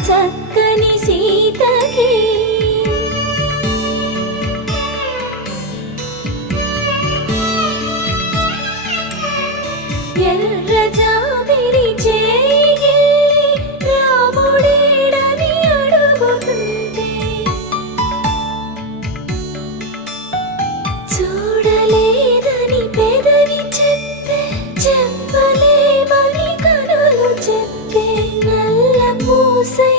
చక్కని సీతకి ఎర్ర జాబిలి చేయి రాముడేడని అడుగుతుంటే చూడలేదని పెదవి చెప్పే చెప్పలేమని కనులు చెప్పే నల్ల పూసై